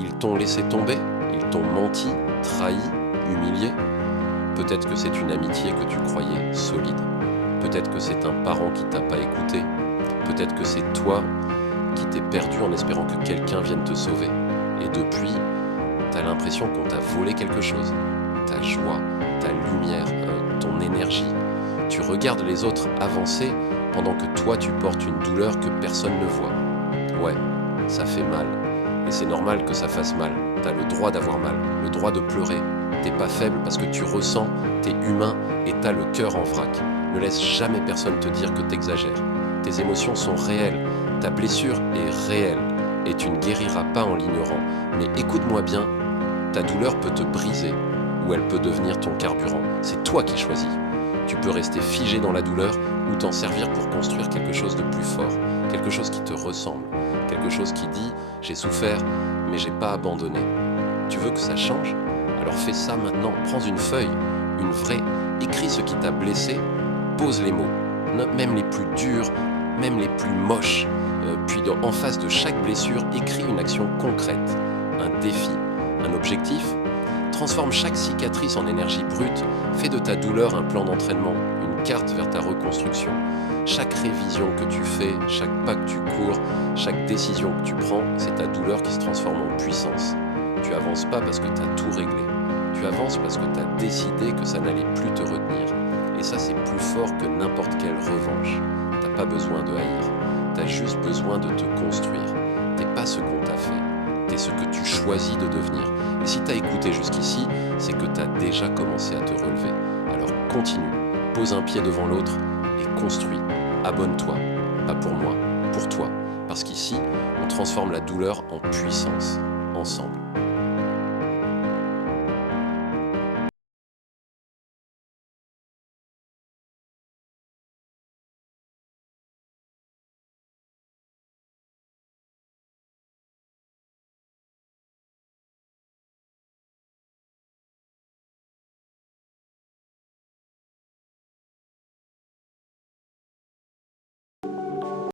Ils t'ont laissé tomber, ils t'ont menti, trahi, humilié. Peut-être que c'est une amitié que tu croyais solide. Peut-être que c'est un parent qui t'a pas écouté. Peut-être que c'est toi qui t'es perdu en espérant que quelqu'un vienne te sauver. Et depuis, t'as l'impression qu'on t'a volé quelque chose. Ta joie, ta lumière, ton énergie. Tu regardes les autres avancer pendant que toi tu portes une douleur que personne ne voit. Ouais, ça fait mal. Et c'est normal que ça fasse mal. T'as le droit d'avoir mal, le droit de pleurer. T'es pas faible parce que tu ressens, t'es humain et t'as le cœur en vrac. Ne laisse jamais personne te dire que t'exagères. Tes émotions sont réelles, ta blessure est réelle et tu ne guériras pas en l'ignorant. Mais écoute-moi bien, ta douleur peut te briser ou elle peut devenir ton carburant. C'est toi qui choisis. Tu peux rester figé dans la douleur ou t'en servir pour construire quelque chose de plus fort, quelque chose qui te ressemble, quelque chose qui dit « j'ai souffert, mais j'ai pas abandonné ». Tu veux que ça change ? Alors fais ça maintenant, prends une feuille, une vraie, écris ce qui t'a blessé, pose les mots, même les plus durs, même les plus moches, puis en face de chaque blessure, écris une action concrète, un défi, un objectif. Transforme chaque cicatrice en énergie brute, fais de ta douleur un plan d'entraînement, une carte vers ta reconstruction. Chaque révision que tu fais, chaque pas que tu cours, chaque décision que tu prends, c'est ta douleur qui se transforme en puissance. Tu avances pas parce que tu as tout réglé. Tu avances parce que tu as décidé que ça n'allait plus te retenir. Et ça, c'est plus fort que n'importe quelle revanche. T'as pas besoin de haïr. T'as juste besoin de te construire. T'es pas ce qu'on t'a fait. T'es ce que tu choisis de devenir. Et si t'as écouté jusqu'ici, c'est que t'as déjà commencé à te relever. Alors continue. Pose un pied devant l'autre et construis. Abonne-toi. Pas pour moi, pour toi. Parce qu'ici, on transforme la douleur en puissance.